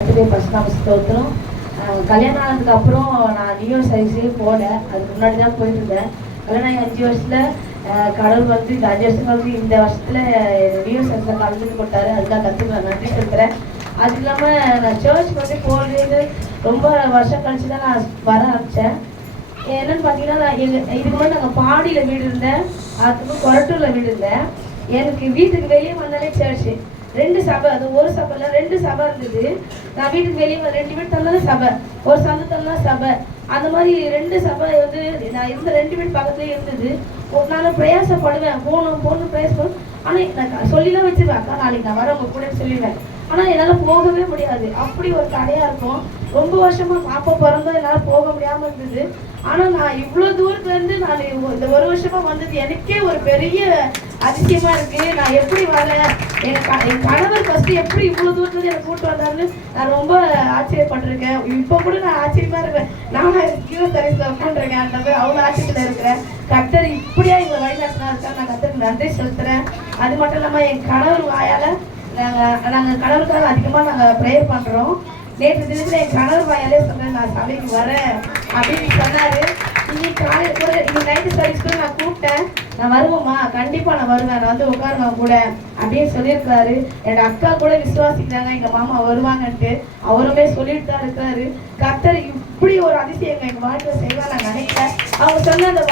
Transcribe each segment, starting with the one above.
First நம்ம ஸ்தோத்திரம். கல்யாணம் ஆனதுக்கு அப்புறம் நான் நியூ இயர் சர்வீஸே போகல. அதுக்கு முன்னாடி தான் போயிட்டு இருந்தேன். கல்யாணம் ஆகி 5 வருஷத்தில் கடவுள் வந்து இந்த 5 வருஷம் வந்து இந்த வருஷத்தில் நியூ இயர் சர்வீஸில் கலந்துட்டு கொடுத்தாரு. அதுதான் கற்றுக்கலாம், நன்றி சொல்கிறேன். அது இல்லாமல் நான் சர்ச்சுக்கு வந்து போகிறது ரொம்ப வருஷம் கழிச்சு தான் நான் வர ஆரம்பித்தேன். என்னன்னு பார்த்தீங்கன்னா, நான் இதுக்கு முன்னாடி நாங்கள் பாடியில் வீடு இருந்தேன், அதுக்கு கொரட்டூரில் வீடு இருந்தேன். எனக்கு வீட்டுக்கு வெளியே வந்தாலே சர்ச்சு 2 சபை, அது ஒரு சபை இல்லை 2 சபை இருந்தது. நான் வீட்டுக்கு வெளியே 2 வீடு தள்ளதான் சபை, ஒரு சந்தை தள்ளதான் சபை. அந்த மாதிரி 2 சபை வந்து நான் இருந்த 2 வீடு பக்கத்துலேயே இருந்தது. நான் பிரயாசப்படுவேன், போகணும் பிரயாசப்படும். ஆனால் நான் சொல்லிதான் வச்சிருவேன், அக்கா நாளைக்கு நான் வர உங்க கூட சொல்லிடுவேன். ஆனால் என்னால் போகவே முடியாது, அப்படி ஒரு தடையாக இருக்கும். ரொம்ப வருஷமாக பாப்பா பிறந்தோம் என்னால் போக முடியாமல் இருந்தது. ஆனால் நான் இவ்வளோ தூரத்துலேருந்து நான் இந்த ஒரு வருஷமாக வந்தது எனக்கே ஒரு பெரிய அதிசயமாக இருக்குது. நான் எப்படி வரேன், என் கணவர் ஃபஸ்ட்டு எப்படி இவ்வளோ தூரத்துலேருந்து என்னை கூப்பிட்டு வந்தாருன்னு நான் ரொம்ப ஆச்சரியப்பட்டிருக்கேன். இப்போ கூட நான் ஆச்சரியமாக இருக்கேன். நான் ஜீவ சர்வீஸில் உட்காந்துருக்கேன், அந்த மாதிரி அவ்வளோ ஆச்சரியத்தில் இருக்கிறேன். கர்த்தர் இப்படியா எங்களை வழிநடத்தினா இருக்கா, நான் கர்த்தருக்கு நன்றி செலுத்துகிறேன். அது மட்டும் இல்லாமல் என் கணவர் வாயால் நாங்கள் கணவருக்காக அதிகமாக நாங்கள் ப்ரேயர் பண்ணுறோம். நேற்று தினத்தில் என் கணவர் வாயாலே சொன்னேன், நான் சபைக்கு வரேன் அப்படின்னு சொன்னார். இன்னைக்கு காலையில் கூட இன்னைக்கு நைட்டு சர்வீஸ் கூட நான் கூப்பிட்டேன், நான் வருவோம்மா, கண்டிப்பாக நான் வருவேன், நான் வந்து உட்காருவேன் கூட அப்படின்னு சொல்லியிருக்காரு. என்னோட அக்கா கூட விசுவாசிக்கிறாங்க எங்கள் மாமா வருவாங்கன்ட்டு, அவருமே சொல்லிட்டு தான் இருக்காரு. கர்த்தர் இப்படி ஒரு அதிசயம் எங்கள் வாழ்க்கையில் செய்வாங்க நான் நினைக்கிறேன். அவங்க சொன்ன அந்த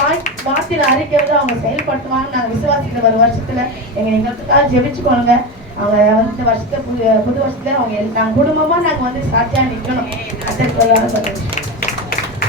வார்த்தையில் அறிக்கிறது அவங்க செயல்படுத்துவாங்க நாங்கள் விசுவாசிக்கிற ஒரு வருஷத்தில் எங்களுக்காக ஜெபிச்சுக்கோங்க. அவங்க வந்து இந்த வருஷத்துல புது வருஷத்துல அவங்க நாங்கள் குடும்பமாக நாங்கள் வந்து சாட்சியாக நிற்கணும்.